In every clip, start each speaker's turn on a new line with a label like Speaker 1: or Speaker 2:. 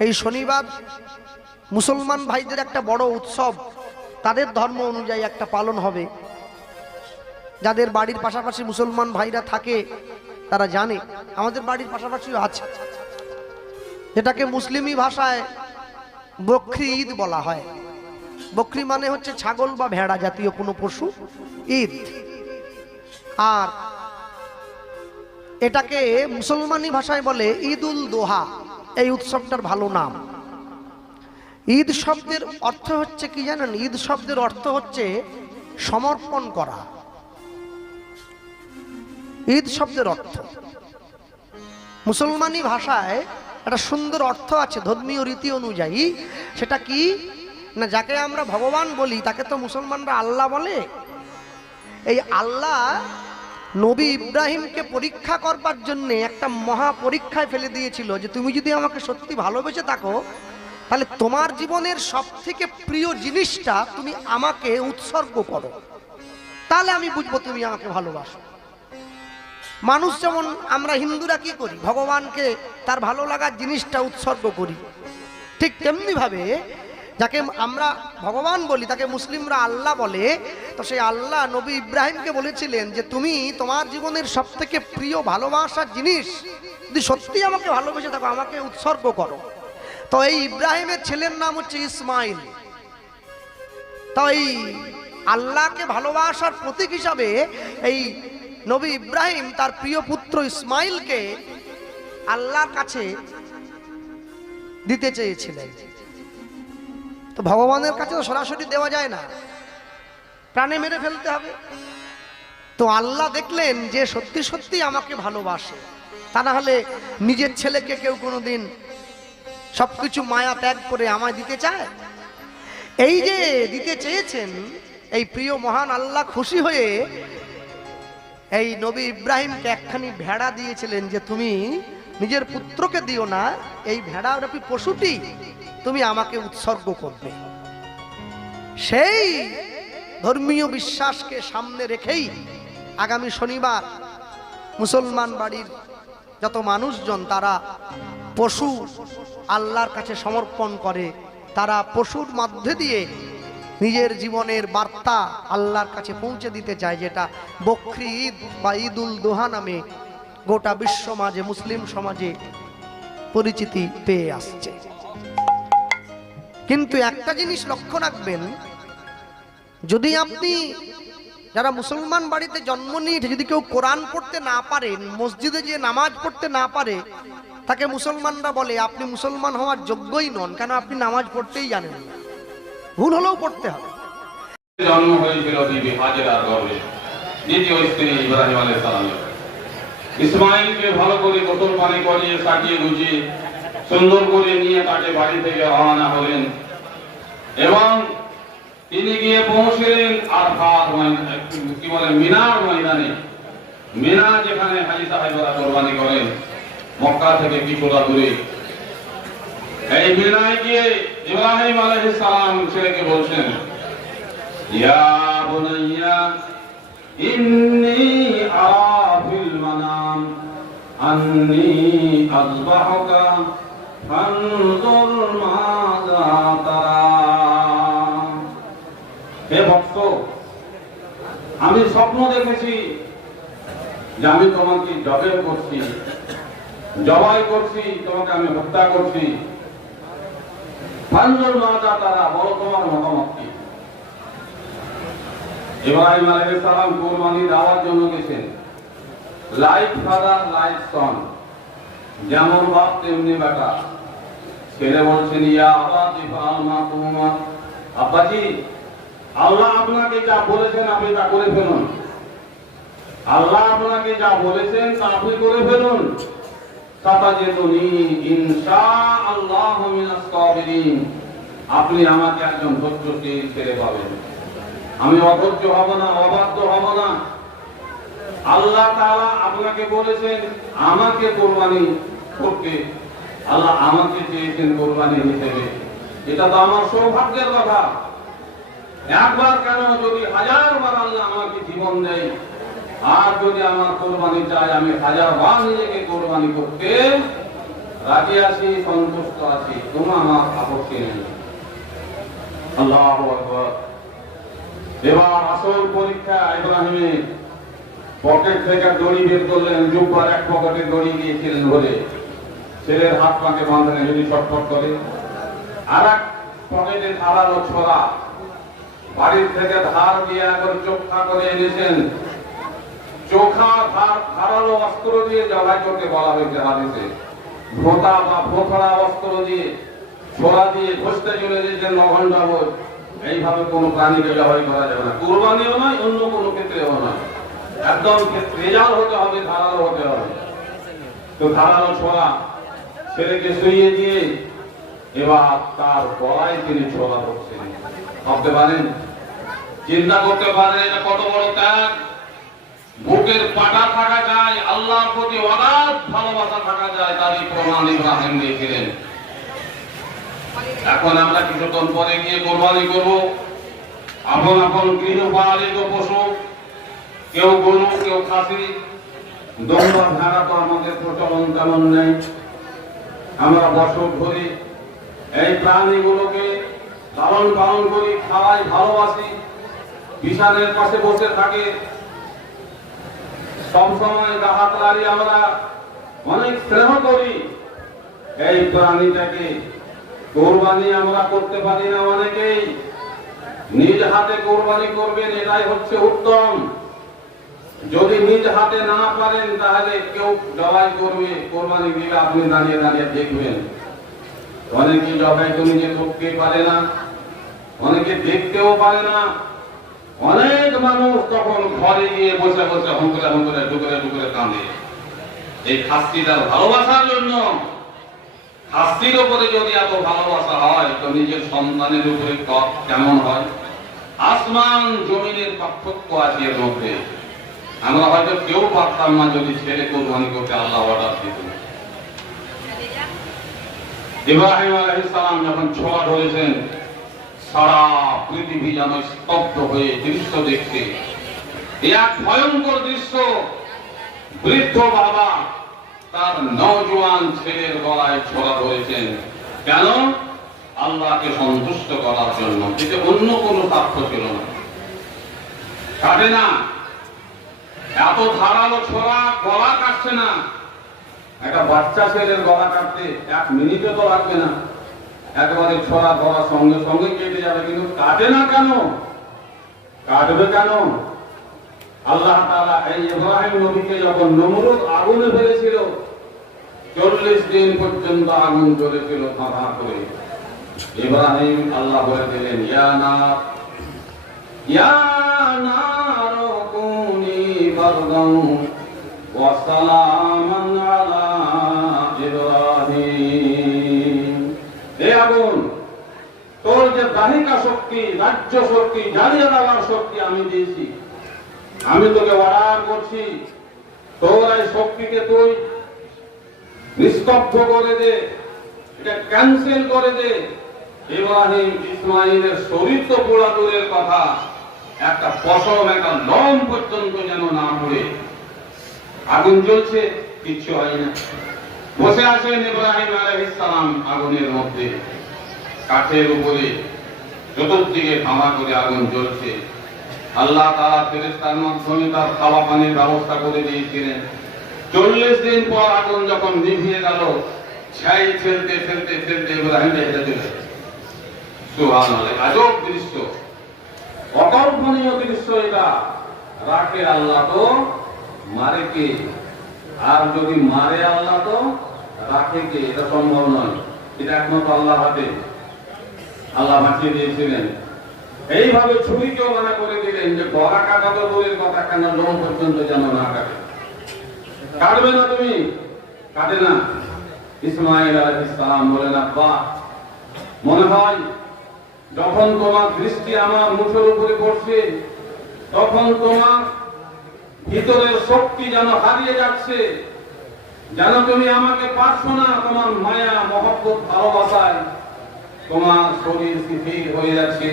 Speaker 1: এই শনিবার মুসলমান ভাইদের একটা বড় উৎসব। তাদের ধর্ম অনুযায়ী একটা পালন হবে। যাদের বাড়ির পাশাপাশি মুসলমান ভাইরা থাকে, তারা জানে। আমাদের বাড়ির পাশাপাশিও আছে। যেটাকে মুসলিমি ভাষায় বকরি ঈদ বলা হয়। বকরি মানে হচ্ছে ছাগল বা ভেড়া জাতীয় কোনো পশু, ঈদ। আর এটাকে মুসলমানি ভাষায় বলে ঈদ উল দোহা। এই উৎসবটার ভালো নাম। ঈদ শব্দের অর্থ হচ্ছে কি জানেন? ঈদ শব্দের অর্থ হচ্ছে সমর্পণ করা। ঈদ শব্দের অর্থ। মুসলমানি ভাষায় একটা সুন্দর অর্থ আছে, ধর্মীয় রীতি অনুযায়ী। সেটা কি? না, যাকে আমরা ভগবান বলি, তাকে তো মুসলমানরা আল্লাহ বলে। এই আল্লাহ নবী ইব্রাহিমকে পরীক্ষা করবার জন্য একটা মহা পরীক্ষায় ফেলে দিয়েছিল যে তুমি যদি আমাকে সত্যি ভালোবেসে থাকো, তাহলে তোমার জীবনের সব থেকে প্রিয় জিনিসটা তুমি আমাকে উৎসর্গ করো। তাহলে আমি বুঝব তুমি আমাকে ভালোবাসো। মানুষ যেমন আমরা হিন্দুরা কি করি? ভগবানকে তার ভালো লাগার জিনিসটা উৎসর্গ করি। ঠিক তেমনি ভাবে যাকে আমরা ভগবান বলি, তাকে মুসলিমরা আল্লাহ বলে, তো সেই আল্লাহ নবী ইব্রাহিমকে বলেছিলেন যে, তুমি তোমার জীবনের সব থেকে প্রিয় ভালোবাসার জিনিস, যদি সত্যি আমাকে ভালোবেসে থাকো, আমাকে উৎসর্গ করো। তো এই ইব্রাহিমের ছেলের নাম হচ্ছে ইসমাইল। তো এই আল্লাহকে ভালোবাসার প্রতীক হিসাবে এই নবী ইব্রাহিম তার প্রিয় পুত্র ইসমাইলকে আল্লাহর কাছে দিতে চেয়েছিলেন। ভগবানের কাছে তো সরাসরি দেওয়া যায় না। প্রাণে মেরে ফেলতে হবে। তো আল্লাহ দেখলেন যে সত্যি সত্যি আমাকে ভালোবাসে। তা না হলে নিজের ছেলেকে কেউ কোনো কোনোদিন সবকিছু মায়া ত্যাগ করে আমায় দিতে চায়? এই যে দিতে চেয়েছেন, এই প্রিয় মহান আল্লাহ খুশি হয়ে এই নবী ইব্রাহিমকে একখানি ভেড়া দিয়েছিলেন যে, তুমি নিজের পুত্রকে দিও না, এই ভেড়া পশুটি তুমি আমাকে উৎসর্গ করবে। সেই ধর্মীয় বিশ্বাসকে সামনে রেখেই আগামী শনিবার মুসলমান বাড়ির যত মানুষজন, তারা পশু আল্লাহর কাছে সমর্পণ করে, তারা পশুর মধ্যে দিয়ে নিজের জীবনের বার্তা আল্লাহর কাছে পৌঁছে দিতে চায়, যেটা বকরি ঈদ বা ঈদ উল দোহা নামে গোটা বিশ্ব সমাজে মুসলিম সমাজে পরিচিতি পেয়ে আসছে। কিন্তু একটা জিনিস লক্ষ্য রাখবেন, যদি আপনি যারা মুসলমান বাড়িতে জন্ম নিয়ে যদি কেউ কোরআন পড়তে না পারেন, মসজিদে যে নামাজ পড়তে না পারে, তাকে মুসলমানরা বলে, আপনি মুসলমান হওয়ার যোগ্যই নন, কেন আপনি নামাজ পড়তেই জানেন না? ভুল হলেও পড়তে হবে।
Speaker 2: ইসমাইলকে ভালো করে বোতল পানি করিয়ে সাজিয়ে গুজিয়ে সুন্দর করে নিয়ে তাকে বাড়ি থেকে রওনা হলেন। এবং তিনি গিয়ে পৌঁছলেন আরফার কি বলে, মিনার ময়দানে। মিনা যেখানে হাজি সাহেবরা কোরবানি করেন, মক্কা থেকে কিছুটা দূরে। এই মিনায় গিয়ে ইব্রাহিম আলাইহিস সালাম ছেলেকে বলছেন, ইয়া বুনাইয়া, ইন্নী আরা ফিল মানাম, আন্নী আযবাহুকা হে ভক্ত, আমি স্বপ্ন দেখেছি যে আমি তোমাকে জবে করছি, জবাই করছি, তোমাকে আমি হত্যা করছি। ফানজুর তারা বলো তোমার মতামত কি? ইব্রাহিম আলাইহিস সালাম কুরবানি দেওয়ার জন্য গেছেন। লাইফ ফাদার, লাইফ সন, যেমন বাপ, তেমনি বেটা। ছেলে বলছেন আব্বাজি, আল্লাহ আপনাকে যা বলেছেন আপনি তা করে ফেলুন। আল্লাহ আপনাকে যা বলেছেন তা আপনি করে ফেলুন। আপনি আমাকে একজন ছেলে পাবেন। আমি অধৈর্য হব না, অবাধ্য হব না। আল্লাহ তাআলা আপনাকে বলেছেন, আমাকে কোরবানি করতে আল্লাহ আমাকে চেয়েছেন কোরবানি হিসেবে এটা তো আমার সৌভাগ্যের কথা। একবার কেন যদি হাজার বার আল্লাহ আমাকে জীবন দেয়, আর যদি আমার কোরবানি চাই আমি হাজার বার নিজেকে কোরবানি করতে রাজি আছি, সন্তুষ্ট আছি তোমার আমার আপত্তি নেই। আল্লাহ এবার আসল পরীক্ষা ইব্রাহিমের পকেট থেকে দড়ি বের করলেন, জুব্বার এক পকেটে দড়ি দিয়েছিলেন ধরে ছেলের হাত পাকে বাঁধলেন যদি ছটফট করে। আর এক পকেটে ধারালো ছোড়া। বাড়ির থেকে ধার দিয়ে একবার চোখা করে এনেছেন। চোখা ধার ধারালো অস্ত্র দিয়ে বলা হয়েছে হাদিসে। ভোতা বা অস্ত্র দিয়ে ছোড়া দিয়ে ঘষতে চলে যেতেন ন ঘণ্টা ভোর এইভাবে কোনো প্রাণীকে জবাই করা যাবে না। কুরবানিও নয়, অন্য কোনো ক্ষেত্রেও নয়। একদম রেজাল হতে হবে, ধারালো হতে হবে। তো ধারালো ছোড়া ছেলেকে শুইয়ে দিয়ে এবার তার গলায় তিনি ছোড়া ধরছেন। ভাবতে পারেন? চিন্তা করতে পারেন, এটা কত বড় ত্যাগ? বুকের পাটা থাকা যায়, আল্লাহর প্রতি অগাধ ভালোবাসা থাকা যায় প্রমাণ ইব্রাহিম দিয়েছিলেন। এখন আমরা কিছুক্ষণ পরে গিয়ে কোরবানি করব। আপন আপন গৃহপালিত পশু, কেউ গরু, কেউ খাসি দৌড়া ভেড়া তো আমাদের প্রচলন তেমন নেই। আমরা বছর ধরে এই প্রাণীগুলোকে লালন পালন করি, খাওয়াই, ভালোবাসি বিছানের পাশে বসে থাকে। সবসময় গাহাত লাড়ি আমরা অনেক স্নেহ করি। এই প্রাণীটাকে কোরবানি আমরা করতে পারি না অনেকেই। নিজ হাতে কোরবানি করবেন, এটাই হচ্ছে উত্তম। যদি নিজ হাতে না পারেন, তাহলে কেউ জবাই করবে। কোরবানি দিলে আপনি দাঁড়িয়ে দাঁড়িয়ে দেখবেন। অনেকে জবাই তো নিজে করতে পারে না। অনেকে দেখতেও পারে না। অনেক মানুষ তখন ঘরে গিয়ে বসে বসে হুঁকরে হুঁকরে ডুকরে ডুকরে কাঁদে। এই খাস্তিটার ভালোবাসার জন্য। খাস্তির উপরে যদি এত ভালোবাসা হয়, তো নিজের সন্তানের উপরে কেমন হয়? আসমান জমিনের পার্থক্য আছে এর মধ্যে। আমরা হয়তো কেউ পারতাম না যদি ছেলে কোরবানি করতে আল্লাহ অর্ডার দিত। ইব্রাহিম আলাইহিস সালাম যখন ছোঁয়া ধরেছেন, সারা পৃথিবী যেন স্তব্ধ হয়ে দৃশ্য দেখছে এ এক ভয়ঙ্কর দৃশ্য, বৃদ্ধ বাবা তার নওজোয়ান ছেলের গলায় ছোড়া ধরেছেন। কেন? আল্লাহকে সন্তুষ্ট করার জন্য। এতে অন্য কোনো তাৎপর্য ছিল না। কাটে না। এত ধারালো ছোড়া গলা কাটছে না। একটা বাচ্চা ছেলের গলা কাটতে এক মিনিটও তো লাগবে না। একেবারে ছড়া ধরার সঙ্গে সঙ্গে কেটে যাবে, কিন্তু কাটে না কেন? কাটবে কেন? আল্লাহ তাআলা এই ইব্রাহিম নবীকে যখন নমরুদ আগুনে ফেলেছিল, চল্লিশ দিন পর্যন্ত আগুন জ্বলেছিল ফাঁকা করে ইব্রাহিম আল্লাহ বলে দিলেন, ইয়া নার ইয়া নার তোর যে দাহিকা শক্তি, রাজ্য শক্তি জ্বালিয়ে দেওয়ার শক্তি আমি দিয়েছি। আমি তোকে অর্ডার করছি। তোর এই শক্তিকে তুই নিস্তব্ধ করে দে এটা ক্যান্সেল করে দে। ইব্রাহিম ইসমাইলের শরীর তো কথা। একটা পশম, একটা লম পর্যন্ত যেন না পড়ে। আগুন জ্বলছে, কিচ্ছু হয় না। বসে আছেন ইব্রাহিম আলাইহিস সালাম আগুনের মধ্যে, কাঠের উপরে। চতুর্দিকে ধামা করে আগুন জ্বলছে। আল্লাহ তারা ফেরেস্তার মাধ্যমে তার খাওয়া পানির ব্যবস্থা করে দিয়েছিলেন। চল্লিশ দিন পর আগুন যখন নিভিয়ে গেল ছাই ফেলতে ফেলতে ফেলতে ইব্রাহিম আজব দৃশ্য। অকল্পনীয় দৃশ্য এটা। রাখে আল্লাহ তো, মারে কে? আর যদি মারে আল্লাহ তো, রাখে কে? এটা সম্ভব নয়। এটা একমাত্র আল্লাহ হাতে। আল্লাহ বাঁচিয়ে দিয়েছিলেন। এইভাবে ছুরিকেও মানা করে দিলেন যে, গলা কাটা তো দূরের কথা কেন লোম পর্যন্ত যেন না কাটে। কাটবে না তুমি? কাটে না। ইসমাইল আলাইহিস সালাম বলেন, আব্বা, মনে হয় যখন তোমার দৃষ্টি আমার মুখের উপরে পড়ছে, তখন তোমার ভিতরের শক্তি যেন হারিয়ে যাচ্ছে, যেন তুমি আমাকে পারছ না তোমার মায়া, মহব্বত, ভালোবাসায়। তোমার শরীর শিথিল হয়ে যাচ্ছে,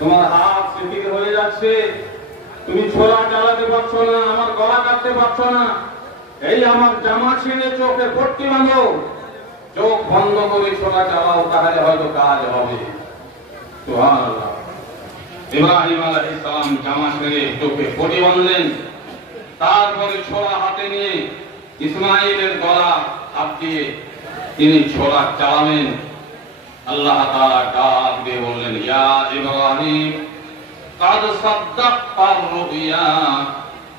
Speaker 2: তোমার হাত শিথিল হয়ে যাচ্ছে। তুমি ছোলা চালাতে পারছ না, আমার গলা কাটতে পারছ না। এই আমার জামা ছিঁড়ে চোখে পট্টি বাঁধো। চোখ বন্ধ করে ছোলা চালাও তাহলে হয়তো কাজ হবে। ইব্রাহিম আলাইহিস সালাম জামা ছেড়ে চোখে পটি বাঁধলেন তারপরে ছোড়া হাতে নিয়ে ইসমাইলের গলা হাত দিয়ে তিনি ছোড়া চালাবেন আল্লাহ তাআলা ডাক দিয়ে বললেন ইয়া ইব্রাহিম قد صدقت الرؤيا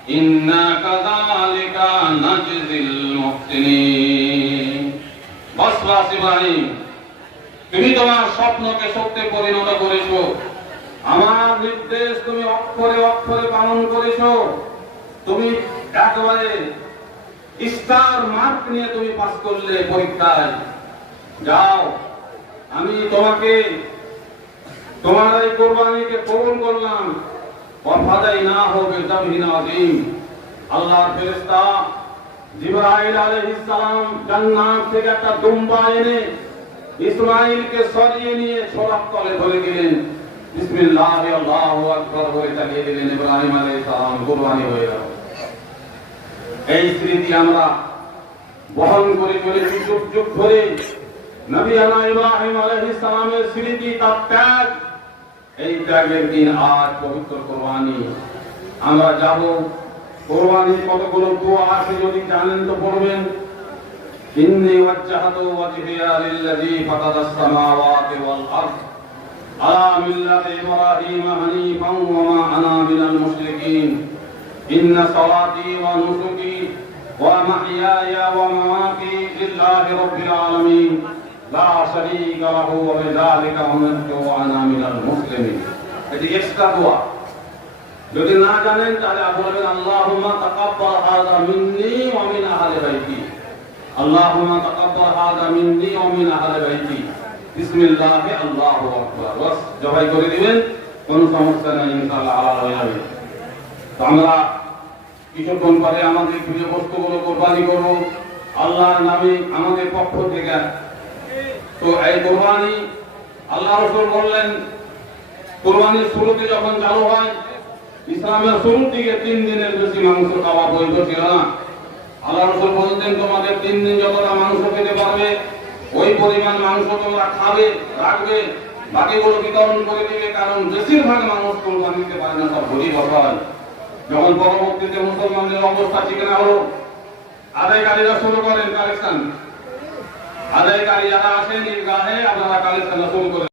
Speaker 2: إنا كذلك نجزي المحسنين বস বাস ইব্রাহিম তুমি তোমার স্বপ্নকে সত্যে পরিণত করেছ। আমার নির্দেশ তুমি অক্ষরে অক্ষরে পালন করেছ। তুমি একেবারে স্টার মার্ক নিয়ে তুমি পাস করলে পরীক্ষায়। যাও, আমি তোমাকে, তোমার এই কোরবানিকে কবুল করলাম। অফাদাই না হবে জামিন আযীম। আল্লাহর ফেরেশতা জিবরাইল আলাইহিস সালাম জান্নাত থেকে একটা দুম্বা এনে ইসমাইলকে সরিয়ে নিয়ে ছোড়ার তলে ধরে গেলেন। বিসমিল্লাহ, আল্লাহু আকবার বলে চালিয়ে দিলেন ইব্রাহিম আলাইহিস সালাম, কুরবানি হয়ে গেল। এই স্মৃতি আমরা বহন করে চলেছি, যুগ যুগ ধরে। নবী আলা ইব্রাহিম আলাইহিস সালামের স্মৃতি, তার ত্যাগ। এই ত্যাগের দিন আজ পবিত্র কোরবানি। আমরা যাব। কোরবানির কতগুলো দোয়া আছে যদি জানেন তো পড়বেন। ইন্নি ওয়াজ্জাহাতু ওয়াজহিয়া লিল্লাযী ফাতারাস সামাওয়াতি ওয়াল আরদ আলা মিল্লাতি ইব্রাহিম হানিফান ওয়া মা আনা মিনাল মুশরিকিন ইন্না সালাতি ওয়া নুসুকি ওয়া মাহইয়ায়া ওয়া মামাতি লিল্লাহি রাব্বিল আলামিন লা শারীকা লাহু ওয়া বিযালিকা উমিরতু ওয়া আনা মিনাল মুসলিমিন এটি এক্সট্রা দোয়া যদি না জানেন তাহলে আপনি বলবেন আল্লাহুম্মা তাকাব্বাল হাযা মিন্নি ওয়া মিন আহলি বাইতি আল্লাহুম্মা তাকাব্বাল হাযা মিন্নি ওয়া মিন আহলি বাইতি। বিসমিল্লাহ আল্লাহু আকবার। বাস জবাই করে দিবেন, কোনো সমস্যা নাই, ইনশাআল্লাহ হালাল হয়ে যাবে। তো আমরা কিছুক্ষণ পরে আমাদের প্রিয় বস্তুগুলো কোরবানি করব। আল্লাহর নামে আমাদের পক্ষ থেকে। তো এই কোরবানি আল্লাহ রসুল বললেন, কোরবানির শুরুতে যখন চালু হয়, ইসলামের শুরুর দিকে তিন দিনের বেশি মাংস খাওয়া বৈধ ছিল না। আল্লাহ রসুল বলতেন, তোমাদের তিন দিন যতটা মাংস খেতে পারবে। ওই পরিমাণ মাংস তোমরা খাবে, রাখবে। বাকিগুলো বিতরণ করে দিবে, কারণ বেশিরভাগ মানুষ কোরবানি দিতে পারে না, সব গরিব হয় যখন পরবর্তীতে মুসলমানদের অবস্থা ঠিক না হলো, আদায়কারীরা শুরু করেন কালেকশন। আদায়কারী যারা আছেন ঈদগাহে আপনারা কালেকশন শুরু করেন।